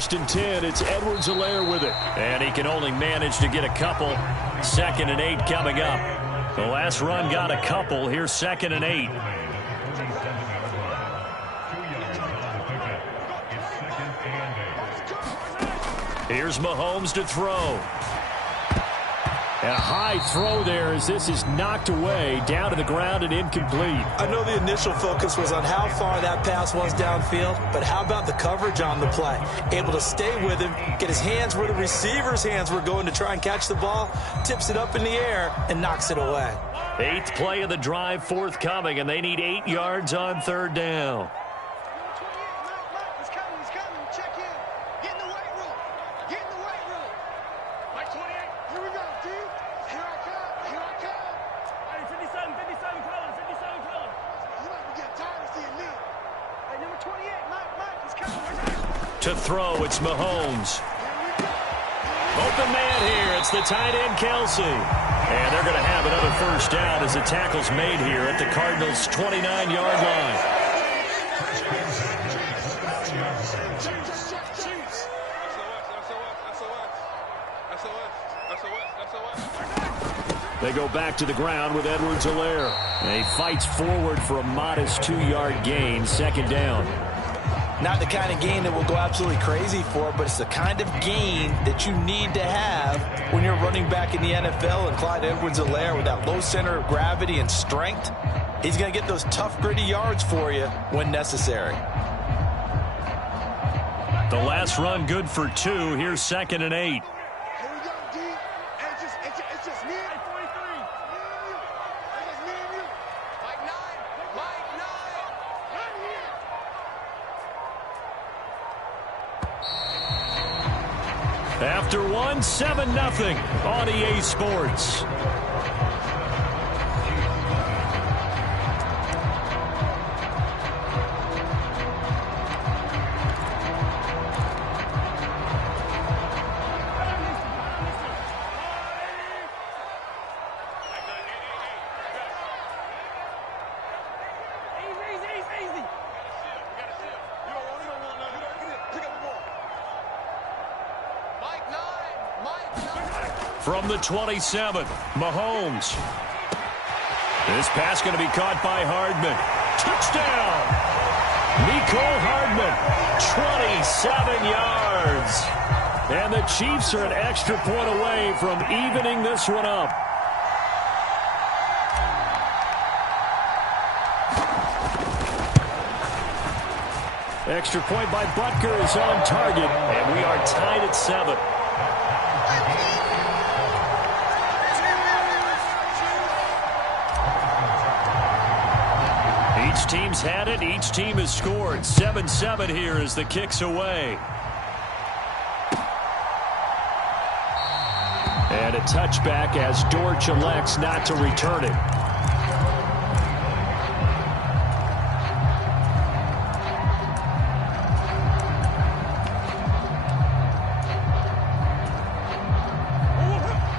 1st and 10. It's Edwards-Helaire with it. And he can only manage to get a couple. 2nd and 8 coming up. The last run got a couple. Here's 2nd and 8. Here's Mahomes to throw. And a high throw there as this is knocked away, down to the ground and incomplete. I know the initial focus was on how far that pass was downfield, but how about the coverage on the play? Able to stay with him, get his hands where the receiver's hands were going to try and catch the ball, tips it up in the air, and knocks it away. 8th play of the drive forthcoming, and they need 8 yards on 3rd down. To throw, it's Mahomes. Open man here. It's the tight end, Kelsey. And they're going to have another 1st down as the tackle's made here at the Cardinals' 29-yard line. They go back to the ground with Edwards-Helaire. And he fights forward for a modest 2-yard gain, 2nd down. Not the kind of gain that we'll go absolutely crazy for, but it's the kind of gain that you need to have when you're running back in the NFL. And Clyde Edwards-Helaire, with that low center of gravity and strength, he's going to get those tough, gritty yards for you when necessary. The last run good for 2. Here's 2nd and 8. After 1, 7-0 on EA Sports. From the 27, Mahomes. This pass going to be caught by Hardman. Touchdown! Mecole Hardman, 27 yards. And the Chiefs are an extra point away from evening this one up. Extra point by Butker is on target, and we are tied at 7. Each team's had it. Each team has scored. 7-7 here as the kick's away. And a touchback as Dortch elects not to return it.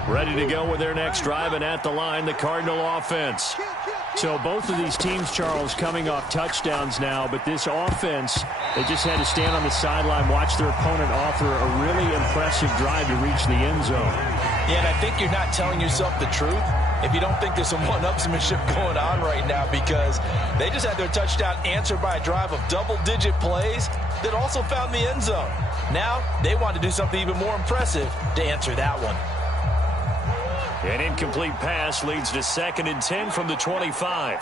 Ready to go with their next drive, and at the line, the Cardinal offense. So both of these teams, Charles, coming off touchdowns now, but this offense, they just had to stand on the sideline, watch their opponent offer a really impressive drive to reach the end zone. Yeah, and I think you're not telling yourself the truth if you don't think there's some one-upsmanship going on right now, because they just had their touchdown answered by a drive of double-digit plays that also found the end zone. Now, they want to do something even more impressive to answer that one. An incomplete pass leads to 2nd and 10 from the 25.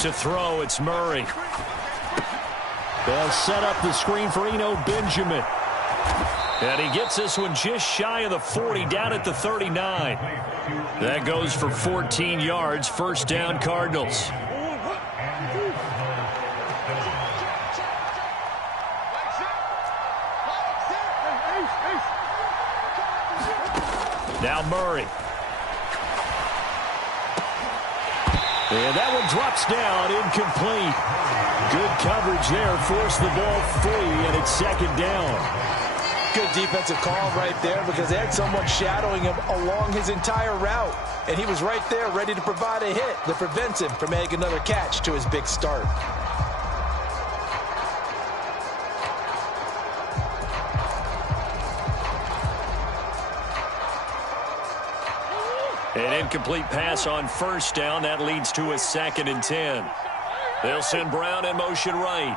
To throw, it's Murray. They'll set up the screen for Eno Benjamin. And he gets this one just shy of the 40, down at the 39. That goes for 14 yards, 1st down Cardinals. Now Murray. And that one drops down, incomplete. Good coverage there, forced the ball free, and it's 2nd down. Good defensive call right there, because they had someone shadowing him along his entire route. And he was right there ready to provide a hit that prevents him from making another catch to his big start. An incomplete pass on first down. That leads to a 2nd and 10. They'll send Brown in motion right.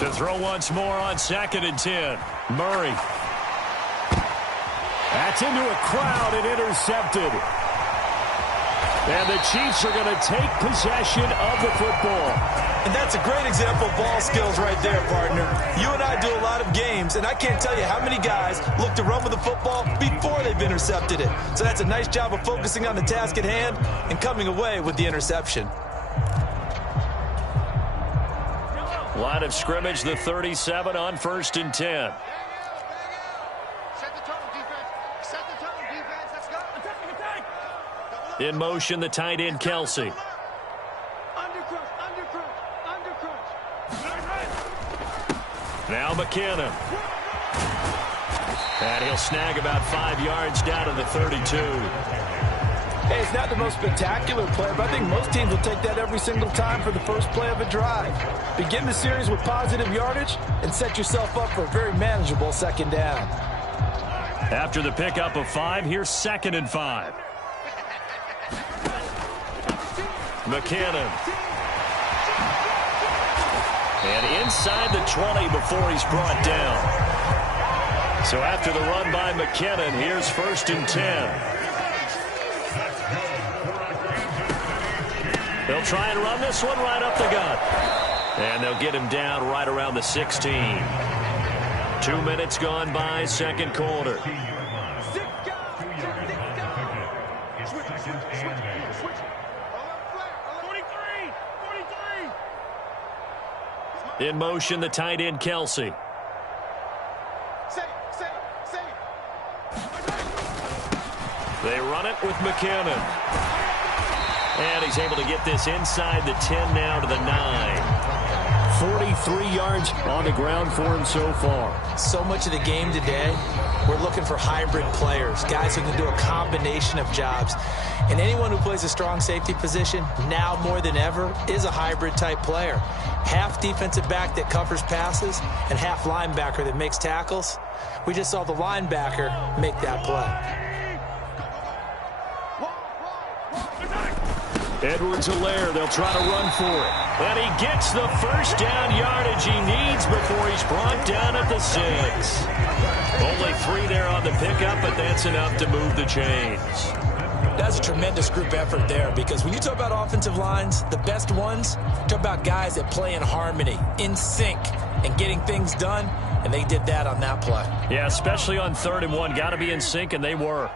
To throw once more on 2nd and 10. Murray. That's into a crowd and intercepted. And the Chiefs are going to take possession of the football. And that's a great example of ball skills right there, partner. You and I do a lot of games, and I can't tell you how many guys look to run with the football before they've intercepted it. So that's a nice job of focusing on the task at hand and coming away with the interception. Line of scrimmage, the 37 on 1st and 10. In motion, the tight end, Kelsey. Now McKinnon. And he'll snag about 5 yards down to the 32. Hey, it's not the most spectacular play, but I think most teams will take that every single time for the first play of a drive. Begin the series with positive yardage and set yourself up for a very manageable 2nd down. After the pickup of 5, here's 2nd and 5. McKinnon. And inside the 20 before he's brought down. So after the run by McKinnon, here's 1st and 10. They'll try and run this one right up the gut. And they'll get him down right around the 16. 2 minutes gone by, 2nd quarter. In motion, the tight end, Kelsey. They run it with McKinnon. And he's able to get this inside the 10 now to the 9. 43 yards on the ground for him so far. So much of the game today, we're looking for hybrid players, guys who can do a combination of jobs. And anyone who plays a strong safety position, now more than ever, is a hybrid type player. Half defensive back that covers passes and half linebacker that makes tackles. We just saw the linebacker make that play. Edwards-Helaire, they'll try to run for it. And he gets the first down yardage he needs before he's brought down at the 6. Only 3 there on the pickup, but that's enough to move the chains. That's a tremendous group effort there, because when you talk about offensive lines, the best ones, talk about guys that play in harmony, in sync, and getting things done, and they did that on that play. Yeah, especially on 3rd and 1. Got to be in sync, and they were.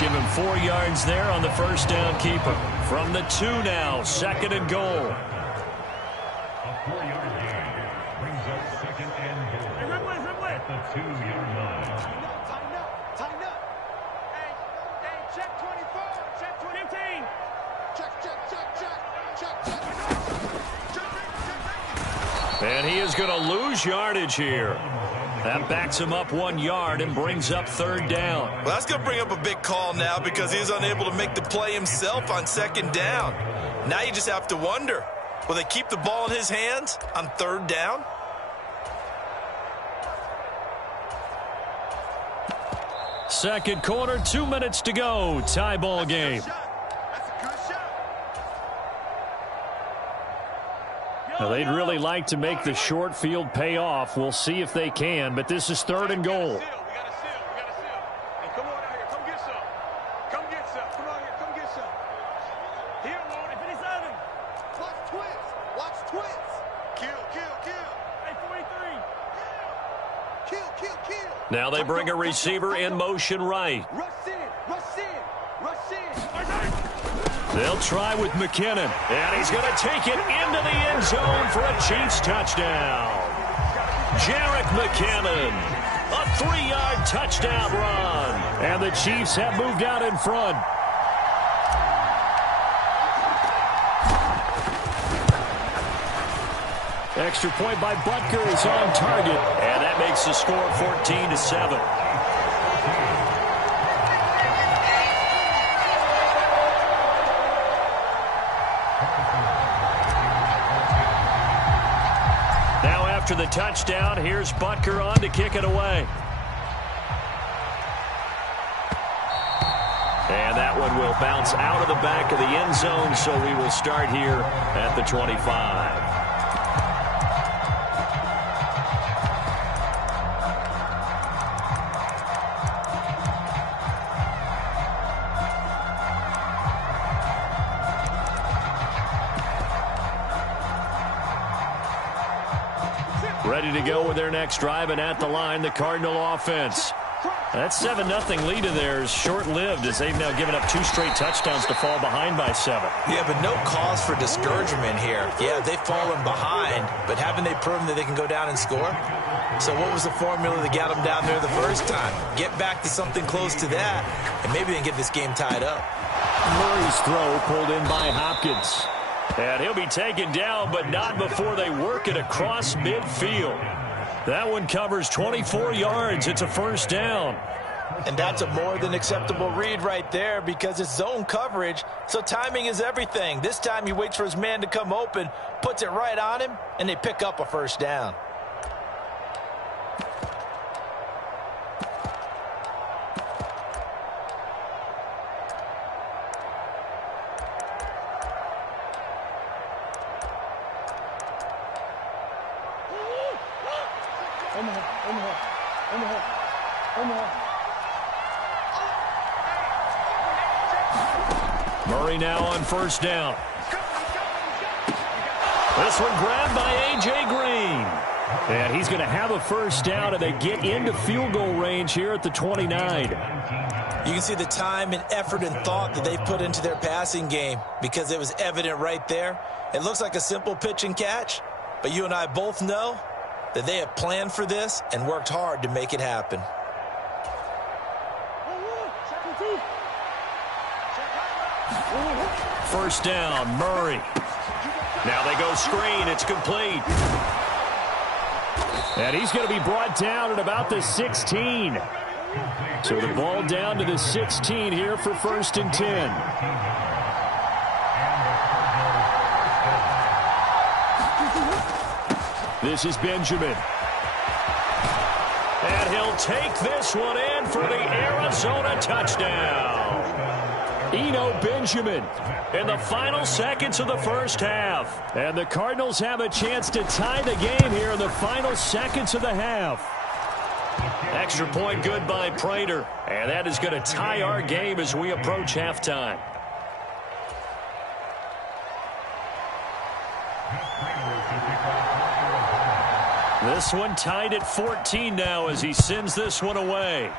Give him 4 yards there on the first down keeper. From the 2 now, 2nd and goal. A 4-yard gain brings up 2nd and goal at the 2-yard line. Tighten up. Hey, check 24, check 15. Check. And he is going to lose yardage here. That backs him up 1 yard and brings up 3rd down. Well, that's going to bring up a big call now, because he's unable to make the play himself on 2nd down. Now you just have to wonder, will they keep the ball in his hands on 3rd down? Second quarter, 2 minutes to go. Tie ball game. Now, they'd really like to make the short field pay off. We'll see if they can, but this is 3rd and goal. Now they bring a receiver in motion right. They'll try with McKinnon, and he's going to take it into the end zone for a Chiefs touchdown. Jarek McKinnon. A 3-yard touchdown run. And the Chiefs have moved out in front. Extra point by Butker is on target. And that makes the score 14-7. Now after the touchdown, here's Butker on to kick it away. And that one will bounce out of the back of the end zone, so we will start here at the 25. Ready to go with their next drive, and at the line, the Cardinal offense. That 7-0 lead of theirs short-lived as they've now given up 2 straight touchdowns to fall behind by 7. Yeah, but no cause for discouragement here. Yeah, they've fallen behind, but haven't they proven that they can go down and score? So what was the formula that got them down there the first time? Get back to something close to that, and maybe they can get this game tied up. Murray's throw pulled in by Hopkins. And he'll be taken down, but not before they work it across midfield. That one covers 24 yards. It's a first down. And that's a more than acceptable read right there because it's zone coverage, so timing is everything. This time he waits for his man to come open, puts it right on him, and they pick up a first down. Murray now on first down. This one grabbed by A.J. Green. And he's going to have a first down, and they get into field goal range here at the 29. You can see the time and effort and thought that they've put into their passing game because it was evident right there. It looks like a simple pitch and catch, but you and I both know that they have planned for this and worked hard to make it happen. First down, Murray. Now they go screen. It's complete. And he's going to be brought down at about the 16. So the ball down to the 16 here for 1st and 10. This is Benjamin. And he'll take this one in for the Arizona touchdown. Eno Benjamin in the final seconds of the first half. And the Cardinals have a chance to tie the game here in the final seconds of the half. Extra point good by Prater. And that is going to tie our game as we approach halftime. This one tied at 14 now as he sends this one away.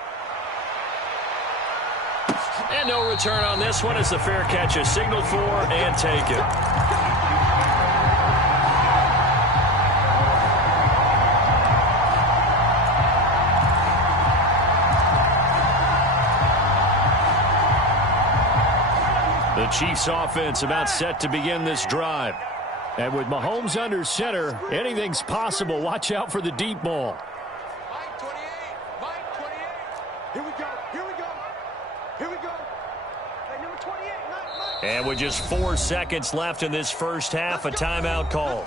And no return on this one as the fair catch is signaled for and taken. The Chiefs offense about set to begin this drive. And with Mahomes under center, anything's possible. Watch out for the deep ball. Mike 28, Mike 28. Here we go, here we go, here we go. Hey, number 28, Mike. And with just 4 seconds left in this first half, a timeout call.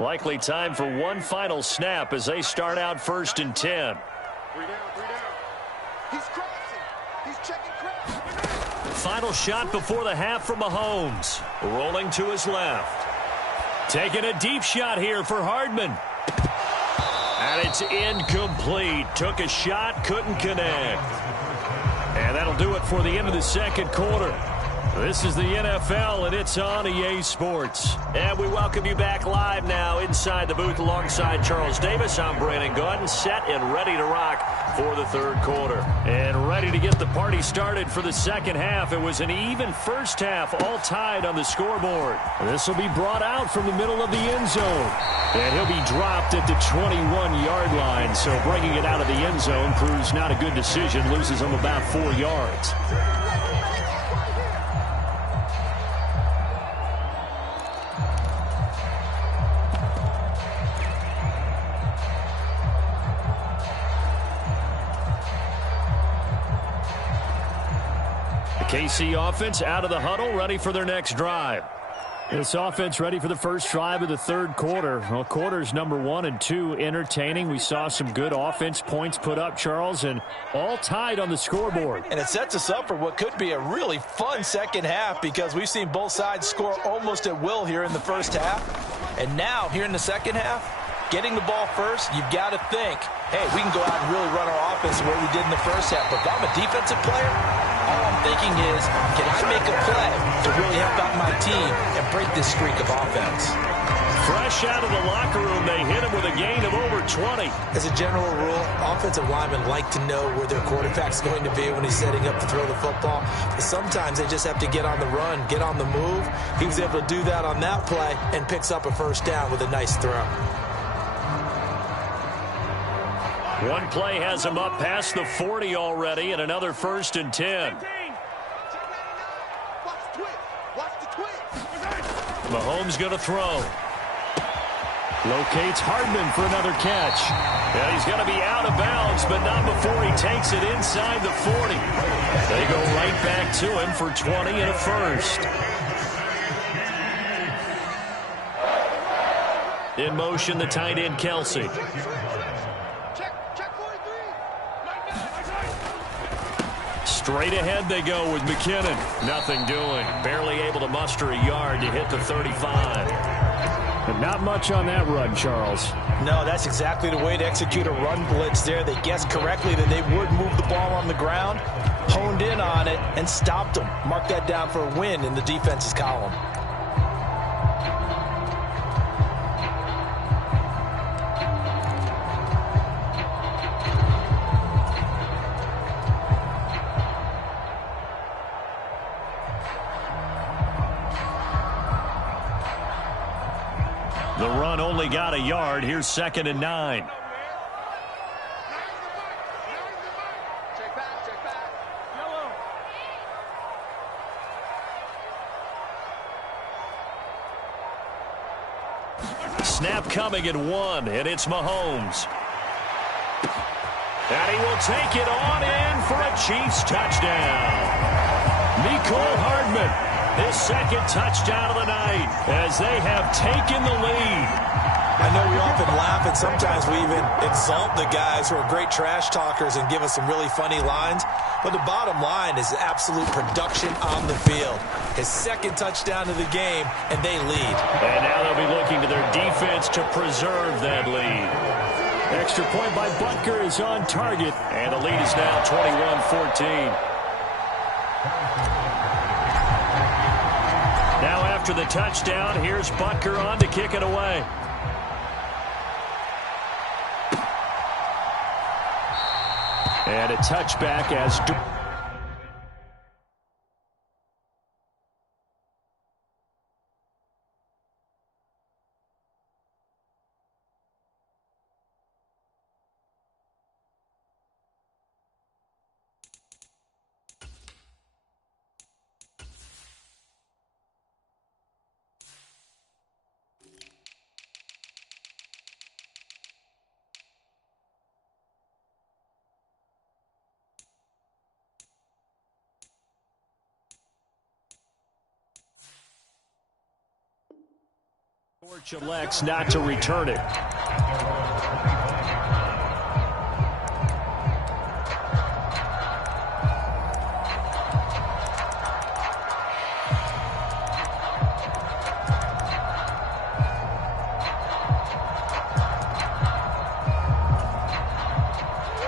Likely time for one final snap as they start out 1st and 10. 3 down, 3 down. He's crossing. He's checking cross. Final shot before the half from Mahomes. Rolling to his left. Taking a deep shot here for Hardman. And it's incomplete. Took a shot, couldn't connect. And that'll do it for the end of the second quarter. This is the NFL, and it's on EA Sports. And we welcome you back live now inside the booth alongside Charles Davis. I'm Brandon Gordon, set and ready to rock for the third quarter. And ready to get the party started for the second half. It was an even first half, all tied on the scoreboard. This will be brought out from the middle of the end zone. And he'll be dropped at the 21-yard line. So bringing it out of the end zone proves not a good decision. Loses him about 4 yards. KC offense out of the huddle, ready for their next drive. This offense ready for the first drive of the third quarter. Well, quarters number 1 and 2 entertaining. We saw some good offense points put up, Charles, and all tied on the scoreboard. And it sets us up for what could be a really fun second half because we've seen both sides score almost at will here in the first half. And now, here in the second half, getting the ball first, you've got to think, hey, we can go out and really run our offense the way we did in the first half. But if I'm a defensive player, all I'm thinking is, can I make a play to really help out my team and break this streak of offense? Fresh out of the locker room, they hit him with a gain of over 20. As a general rule, offensive linemen like to know where their quarterback's going to be when he's setting up to throw the football. But sometimes they just have to get on the run, get on the move. He was able to do that on that play and picks up a first down with a nice throw. One play has him up past the 40 already, and another 1st and 10. Mahomes going to throw. Locates Hardman for another catch. And he's going to be out of bounds, but not before he takes it inside the 40. They go right back to him for 20 and a first. In motion, the tight end, Kelsey. Straight ahead they go with McKinnon. Nothing doing. Barely able to muster a yard to hit the 35. But not much on that run, Charles. No, that's exactly the way to execute a run blitz there. They guessed correctly that they would move the ball on the ground, honed in on it, and stopped them. Mark that down for a win in the defense's column. The run only got a yard. Here's 2nd and 9. Snap coming at 1, and it's Mahomes. And he will take it on in for a Chiefs touchdown. Mecole Hardman. His second touchdown of the night as they have taken the lead. I know we often laugh and sometimes we even exalt the guys who are great trash talkers and give us some really funny lines. But the bottom line is absolute production on the field. His second touchdown of the game, and they lead. And now they'll be looking to their defense to preserve that lead. Extra point by Butker is on target, and the lead is now 21-14. Now after the touchdown, here's Butker on to kick it away. And a touchback as... Coach elects not to return it.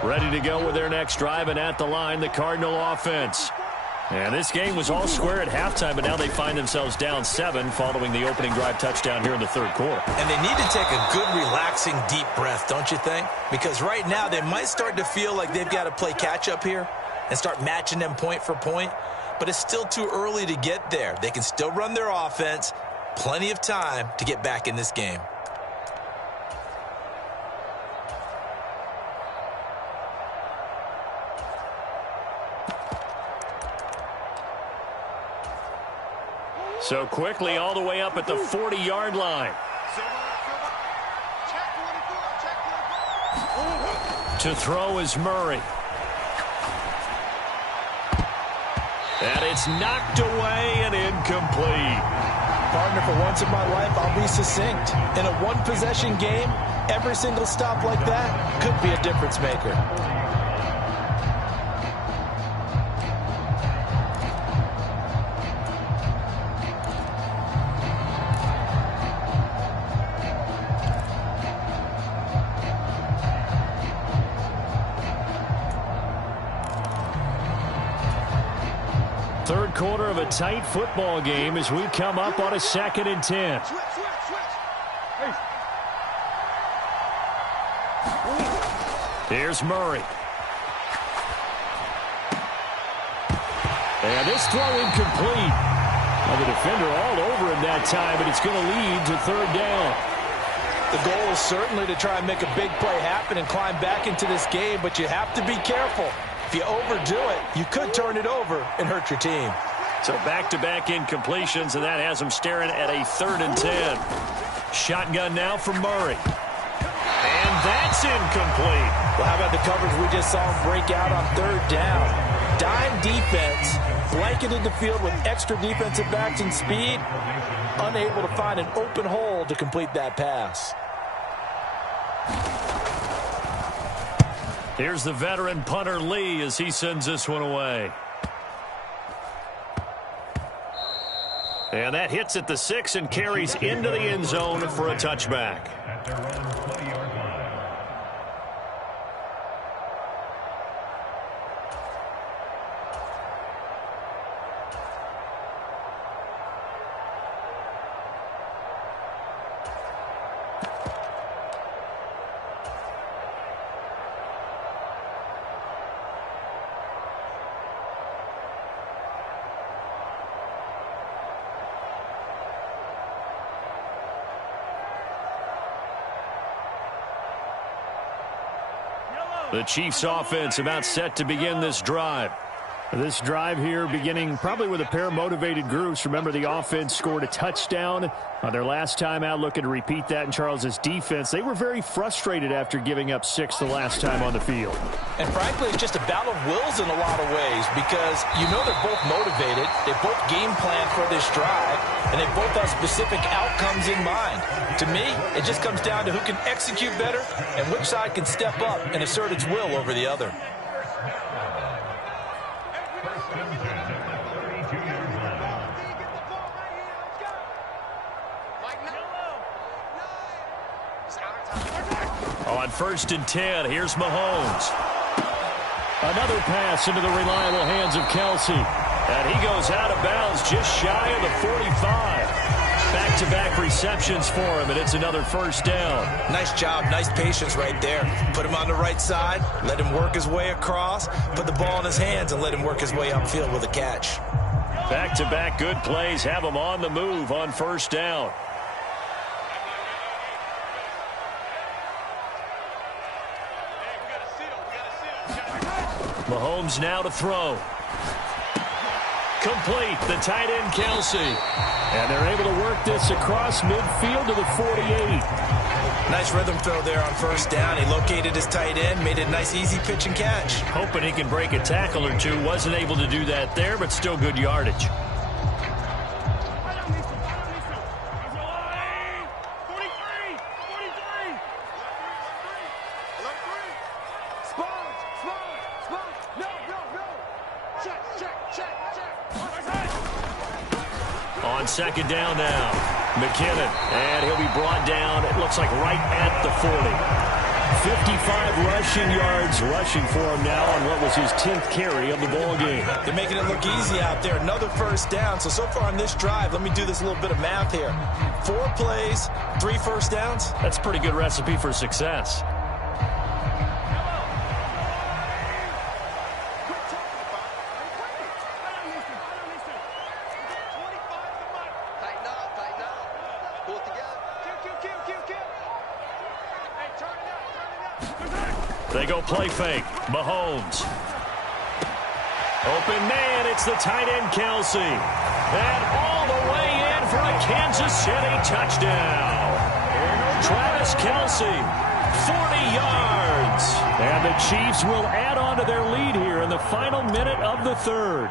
Ready to go with their next drive, and at the line, the Cardinal offense. And this game was all square at halftime, but now they find themselves down 7 following the opening drive touchdown here in the third quarter. And they need to take a good, relaxing, deep breath, don't you think? Because right now they might start to feel like they've got to play catch-up here and start matching them point for point. But it's still too early to get there. They can still run their offense. Plenty of time to get back in this game. So quickly all the way up at the 40-yard line. To throw is Murray. And it's knocked away and incomplete. Partner, for once in my life, I'll be succinct. In a one-possession game, every single stop like that could be a difference maker. Third quarter of a tight football game as we come up on a 2nd and 10. Here's Murray. And this throw incomplete. Now the defender all over him that time, but it's going to lead to third down. The goal is certainly to try and make a big play happen and climb back into this game, but you have to be careful. If you overdo it, you could turn it over and hurt your team. So back-to-back incompletions, and that has them staring at a 3rd and 10. Shotgun now for Murray. And that's incomplete. Well, how about the coverage we just saw him break out on 3rd down? Dime defense, blanketed the field with extra defensive backs and speed, unable to find an open hole to complete that pass. Here's the veteran punter Lee as he sends this one away. And that hits at the 6 and carries into the end zone for a touchback. At their own 20-yard line. The Chiefs offense about set to begin this drive. This drive here beginning probably with a pair of motivated groups. Remember, the offense scored a touchdown on their last time out. Looking to repeat that in Charles's defense. They were very frustrated after giving up 6 the last time on the field. And frankly, it's just a battle of wills in a lot of ways because you know they're both motivated. They both game plan for this drive, and they both have specific outcomes in mind. To me, it just comes down to who can execute better and which side can step up and assert its will over the other. On 1st and 10, here's Mahomes. Another pass into the reliable hands of Kelsey. And he goes out of bounds just shy of the 45. Back-to-back receptions for him, and it's another 1st down. Nice job, nice patience right there. Put him on the right side, let him work his way across, put the ball in his hands, and let him work his way upfield with a catch. Back-to-back good plays have him on the move on 1st down. Mahomes now to throw. Complete, the tight end Kelsey. And they're able to work this across midfield to the 48. Nice rhythm throw there on 1st down. He located his tight end, made a nice easy pitch and catch. Hoping he can break a tackle or two. Wasn't able to do that there, but still good yardage. On 2nd down now, McKinnon, and he'll be brought down, it looks like right at the 40. 55 rushing yards rushing for him now on what was his 10th carry of the ball game. They're making it look easy out there. Another first down. So far on this drive, let me do this little bit of math here. 4 plays, 3 first downs. That's a pretty good recipe for success. They go play fake. Mahomes. Open man. It's the tight end, Kelsey. And all the way in for a Kansas City touchdown. Travis Kelsey, 40 yards. And the Chiefs will add on to their lead here in the final minute of the third.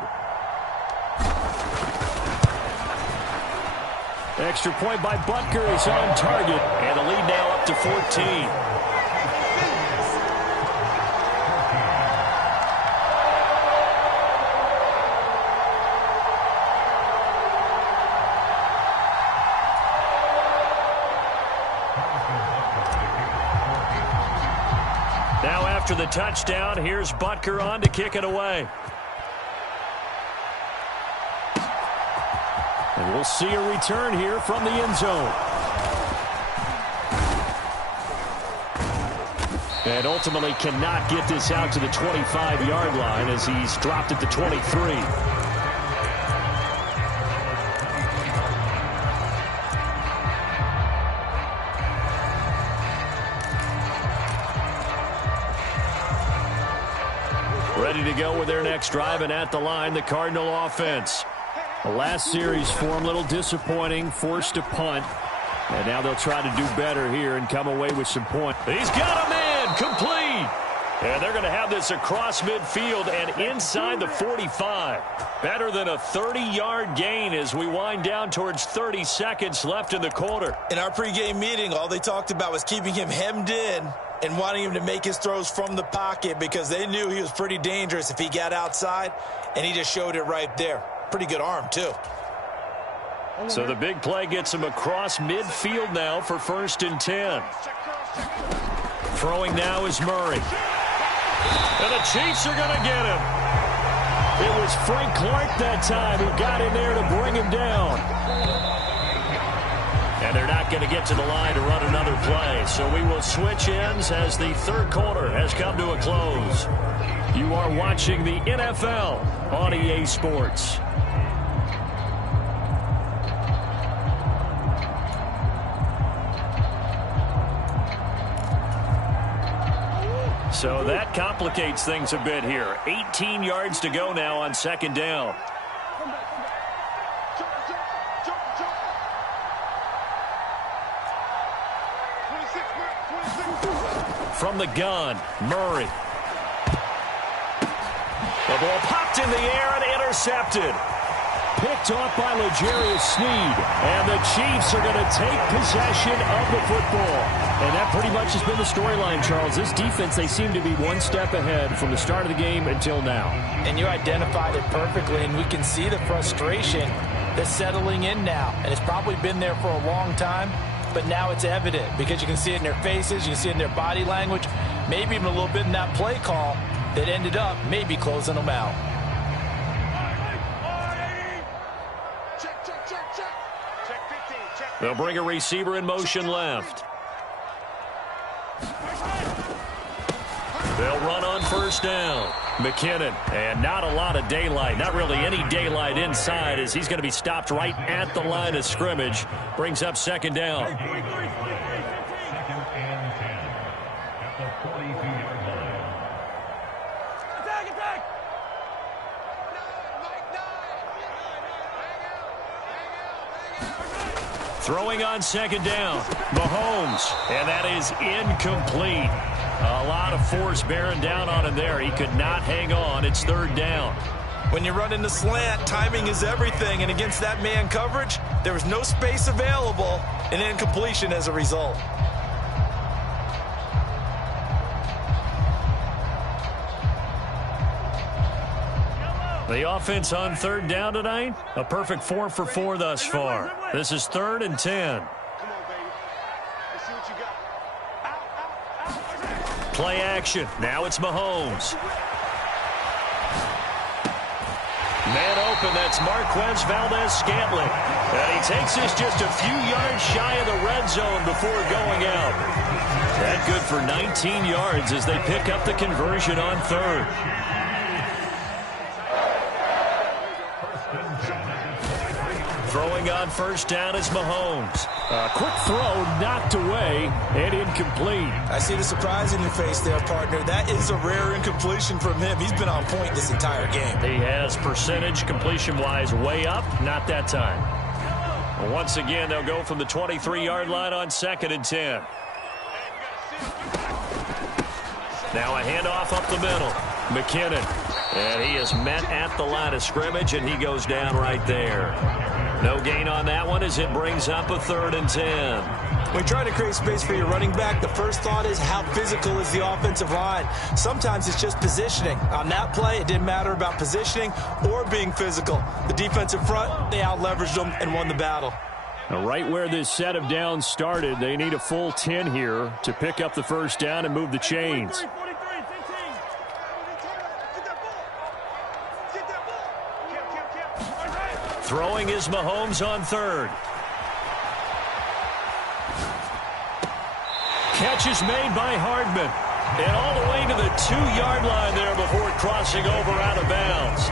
Extra point by Butker is on target. And the lead now up to 14. After the touchdown, here's Butker on to kick it away. And we'll see a return here from the end zone. And ultimately cannot get this out to the 25-yard line as he's dropped at the 23. Ready to go with their next drive, and at the line, the Cardinal offense. The last series for them, a little disappointing, forced to punt. And now they'll try to do better here and come away with some points. He's got a man, complete. And they're going to have this across midfield and inside the 45. Better than a 30-yard gain as we wind down towards 30 seconds left in the quarter. In our pregame meeting, all they talked about was keeping him hemmed in and wanting him to make his throws from the pocket because they knew he was pretty dangerous if he got outside, and he just showed it right there. Pretty good arm, too. So the big play gets him across midfield now for 1st and 10. Throwing now is Murray. And the Chiefs are going to get him. It was Frank Clark that time who got in there to bring him down. And they're not going to get to the line to run another play. So we will switch ends as the third quarter has come to a close. You are watching the NFL on EA Sports. So that complicates things a bit here. 18 yards to go now on 2nd down. From the gun, Murray. The ball popped in the air and intercepted. Picked off by L'Jarius Sneed. And the Chiefs are going to take possession of the football. And that pretty much has been the storyline, Charles. This defense, they seem to be one step ahead from the start of the game until now. And you identified it perfectly, and we can see the frustration that's settling in now. And it's probably been there for a long time, but now it's evident because you can see it in their faces, you can see it in their body language, maybe even a little bit in that play call that ended up maybe closing them out. They'll bring a receiver in motion left. They'll run on 1st down. McKinnon, and not a lot of daylight, not really any daylight inside as he's going to be stopped right at the line of scrimmage. Brings up 2nd down. 2nd and 10 at the 42-yard line. Attack! Throwing on 2nd down. Mahomes, and that is incomplete. A lot of force bearing down on him there. He could not hang on. It's 3rd down. When you run in the slant, timing is everything. And against that man coverage, there was no space available, and incompletion as a result. The offense on 3rd down tonight, a perfect 4 for 4 thus far. This is 3rd and 10. Come on, baby. Let's see what you got. Out. Play action. Now it's Mahomes. Man open, that's Marquez Valdez-Scantling. And he takes this just a few yards shy of the red zone before going out. That good for 19 yards as they pick up the conversion on third. Throwing on first down is Mahomes. A quick throw knocked away and incomplete. I see the surprise in your face there, partner. That is a rare incompletion from him. He's been on point this entire game. He has percentage completion-wise way up. Not that time. Well, once again, they'll go from the 23-yard line on 2nd and 10. Now a handoff up the middle. McKinnon. And he is met at the line of scrimmage, and he goes down right there. No gain on that one as it brings up a 3rd and 10. When you try to create space for your running back, the first thought is how physical is the offensive line. Sometimes it's just positioning. On that play, it didn't matter about positioning or being physical. The defensive front, they out-leveraged them and won the battle. Now, right where this set of downs started, they need a full 10 here to pick up the first down and move the chains. Throwing is Mahomes on 3rd. Catch is made by Hardman. And all the way to the 2-yard line there before crossing over out of bounds.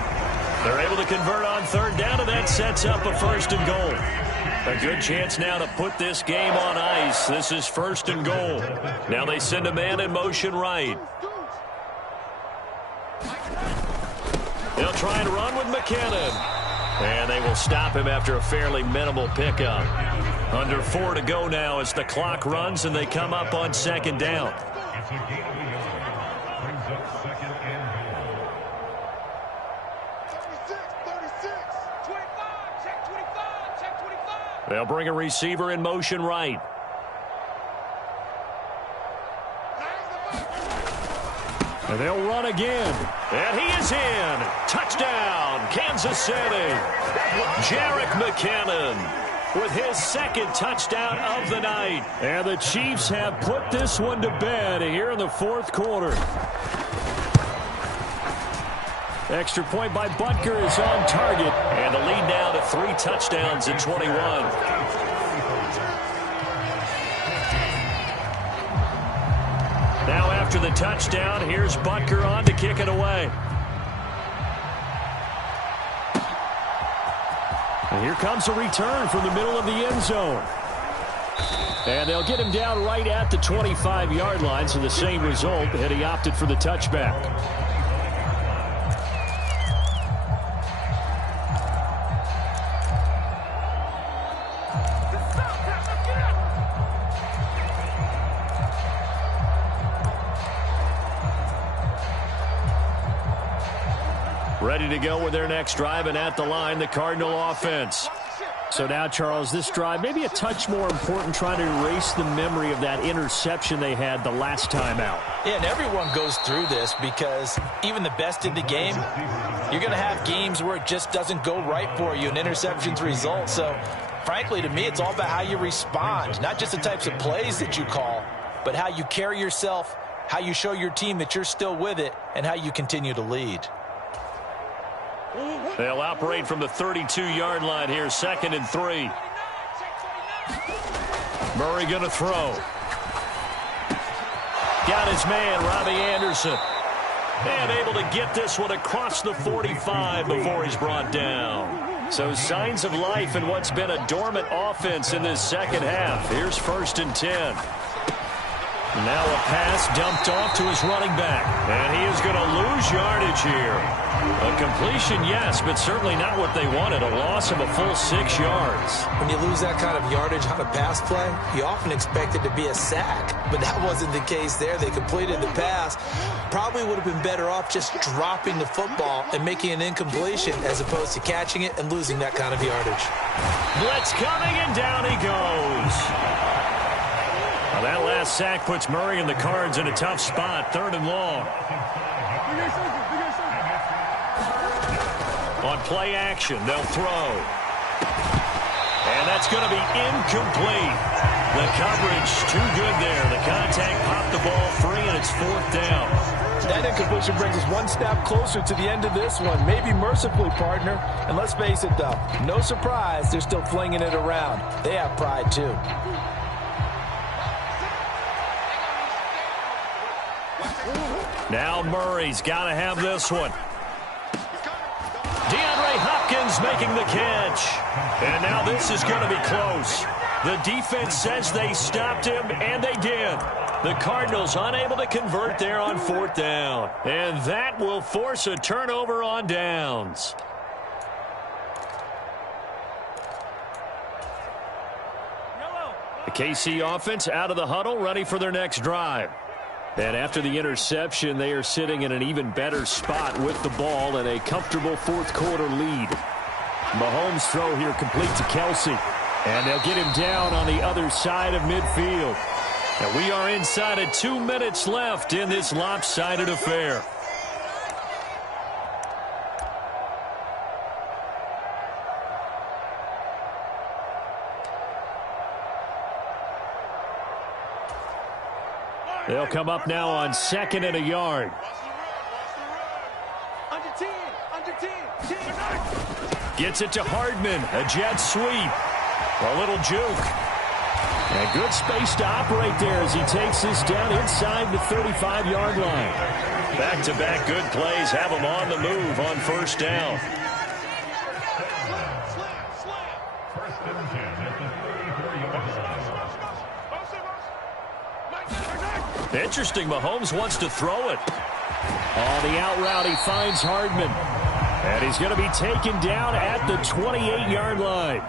They're able to convert on 3rd down, and that sets up a 1st and goal. A good chance now to put this game on ice. This is 1st and goal. Now they send a man in motion right. They'll try and run with McKinnon. And they will stop him after a fairly minimal pickup. Under 4 to go now as the clock runs and they come up on 2nd down. It's a gain of a yard. Brings up 2nd and goal. 36, 25, check 25, check 25. They'll bring a receiver in motion right. And they'll run again. And he is in. Touchdown, Kansas City. Jerick McKinnon with his 2nd touchdown of the night. And the Chiefs have put this one to bed here in the 4th quarter. Extra point by Butker is on target. And the lead now to 3 touchdowns in 21. Now after the touchdown, here's Butker on to kick it away. And here comes a return from the middle of the end zone. And they'll get him down right at the 25-yard line, so the same result had he opted for the touchback. Ready to go with their next drive, and at the line, the Cardinal offense. So now, Charles, this drive maybe a touch more important, trying to erase the memory of that interception they had the last time out. Yeah, and everyone goes through this because even the best in the game, you're going to have games where it just doesn't go right for you, and interceptions result. So, frankly, to me, it's all about how you respond, not just the types of plays that you call, but how you carry yourself, how you show your team that you're still with it, and how you continue to lead. They'll operate from the 32-yard line here, 2nd and 3. Murray going to throw. Got his man, Robbie Anderson. And able to get this one across the 45 before he's brought down. So signs of life in what's been a dormant offense in this second half. Here's 1st and 10. Now a pass dumped off to his running back. And he is going to lose yardage here. A completion, yes, but certainly not what they wanted. A loss of a full 6 yards. When you lose that kind of yardage on a pass play, you often expect it to be a sack. But that wasn't the case there. They completed the pass. Probably would have been better off just dropping the football and making an incompletion as opposed to catching it and losing that kind of yardage. Blitz coming, and down he goes. Well, that last sack puts Murray and the Cards in a tough spot, 3rd and long. On play action, they'll throw. And that's going to be incomplete. The coverage too good there. The contact popped the ball free, and it's 4th down. That incompletion brings us one step closer to the end of this one. Maybe mercifully, partner. And let's face it, though, no surprise, they're still flinging it around. They have pride, too. Now Murray's got to have this one. DeAndre Hopkins making the catch. And now this is going to be close. The defense says they stopped him, and they did. The Cardinals unable to convert there on 4th down. And that will force a turnover on downs. The KC offense out of the huddle, ready for their next drive. And after the interception, they are sitting in an even better spot with the ball and a comfortable 4th quarter lead. Mahomes' throw here complete to Kelsey. And they'll get him down on the other side of midfield. And we are inside of 2 minutes left in this lopsided affair. They'll come up now on 2nd and a yard. Under 10, under 10, 10. Gets it to Hardman, a jet sweep. A little juke. And good space to operate there as he takes this down inside the 35-yard line. Back-to-back good plays have him on the move on 1st down. First and 10 at the 34-yard line. Interesting, Mahomes wants to throw it. On the out route, he finds Hardman. And he's going to be taken down at the 28-yard line.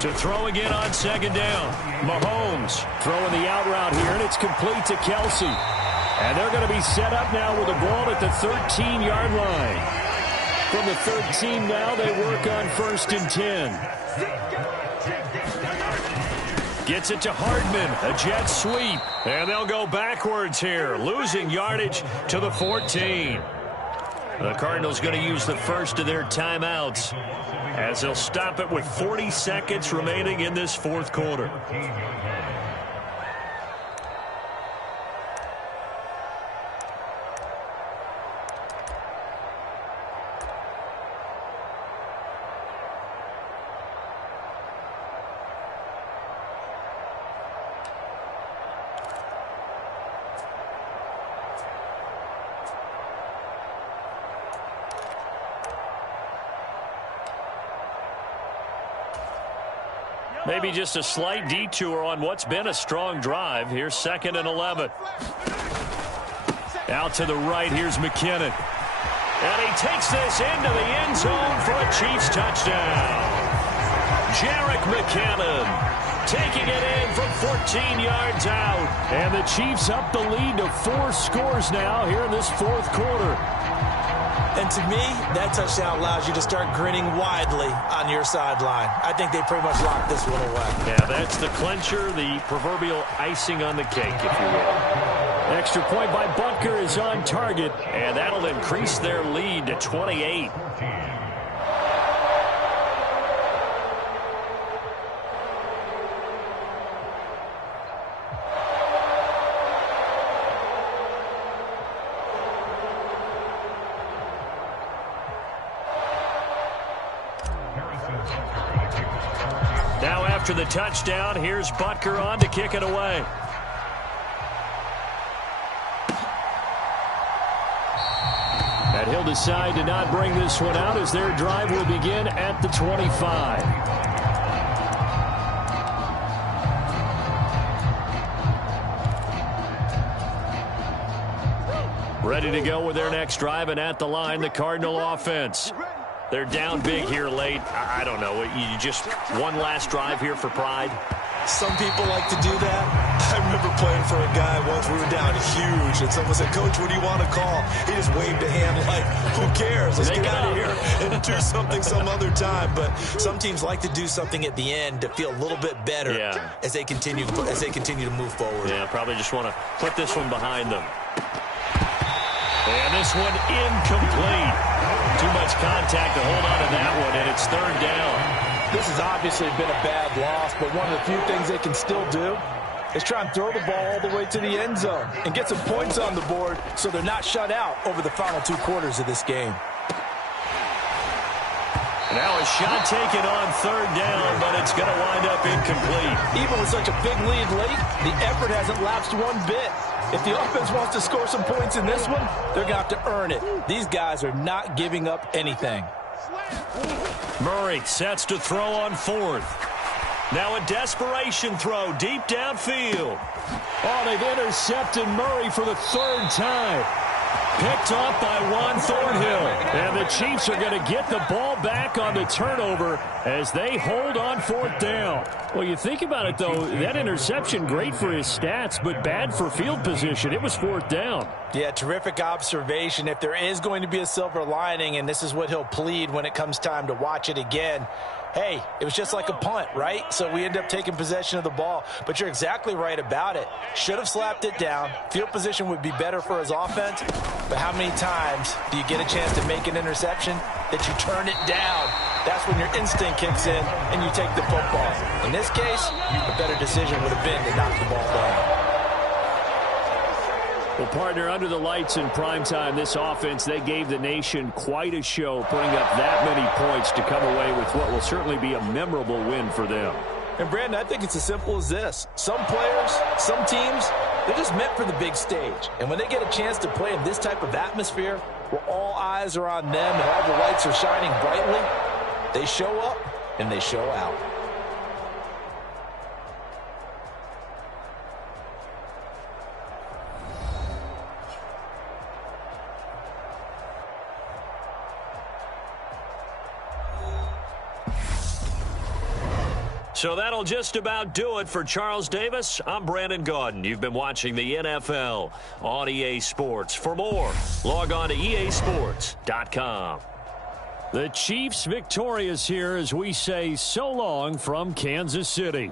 To throw again on 2nd down. Mahomes throwing the out route here, and it's complete to Kelsey. And they're going to be set up now with the ball at the 13-yard line. From the 13 now, they work on 1st and 10. Gets it to Hardman, a jet sweep. And they'll go backwards here, losing yardage to the 14. The Cardinals going to use the first of their timeouts as they'll stop it with 40 seconds remaining in this 4th quarter. Maybe just a slight detour on what's been a strong drive. Here's 2nd and 11. Out to the right, here's McKinnon. And he takes this into the end zone for a Chiefs touchdown. Jerick McKinnon taking it in from 14 yards out. And the Chiefs up the lead to 4 scores now here in this 4th quarter. And to me, that touchdown allows you to start grinning widely on your sideline. I think they pretty much locked this one away. Yeah, that's the clincher, the proverbial icing on the cake, if you will. Extra point by Butker is on target, and that'll increase their lead to 28. Now after the touchdown, here's Butker on to kick it away. And he'll decide to not bring this one out as their drive will begin at the 25. Ready to go with their next drive, and at the line, the Cardinal offense. They're down big here late. I don't know. You just one last drive here for pride? Some people like to do that. I remember playing for a guy once. We were down huge, and someone said, "Coach, what do you want to call?" He just waved a hand like, who cares? Let's get out of here and do something some other time. But some teams like to do something at the end to feel a little bit better as they continue to move forward. Yeah, probably just want to put this one behind them. And this one incomplete. Too much contact to hold on to that one, and it's 3rd down. This has obviously been a bad loss, but one of the few things they can still do is try and throw the ball all the way to the end zone and get some points on the board so they're not shut out over the final 2 quarters of this game. Now a shot taken on 3rd down, but it's going to wind up incomplete. Even with such a big lead late, the effort hasn't lapsed one bit. If the offense wants to score some points in this one, they're going to have to earn it. These guys are not giving up anything. Murray sets to throw on 4th. Now a desperation throw deep downfield. Oh, they've intercepted Murray for the 3rd time. Picked off by Juan Thornhill. And the Chiefs are going to get the ball back on the turnover as they hold on 4th down. Well, you think about it, though, that interception, great for his stats, but bad for field position. It was 4th down. Yeah, terrific observation. If there is going to be a silver lining, and this is what he'll plead when it comes time to watch it again, hey, it was just like a punt, right? So we end up taking possession of the ball. But you're exactly right about it. Should have slapped it down. Field position would be better for his offense. But how many times do you get a chance to make an interception that you turn it down? That's when your instinct kicks in and you take the football. In this case, a better decision would have been to knock the ball down. Well, partner, under the lights in primetime, this offense, they gave the nation quite a show, putting up that many points to come away with what will certainly be a memorable win for them. And, Brandon, I think it's as simple as this. Some players, some teams, they're just meant for the big stage. And when they get a chance to play in this type of atmosphere where all eyes are on them and all the lights are shining brightly, they show up and they show out. So that'll just about do it for Charles Davis. I'm Brandon Gaudin. You've been watching the NFL on EA Sports. For more, log on to easports.com. The Chiefs victorious here as we say so long from Kansas City.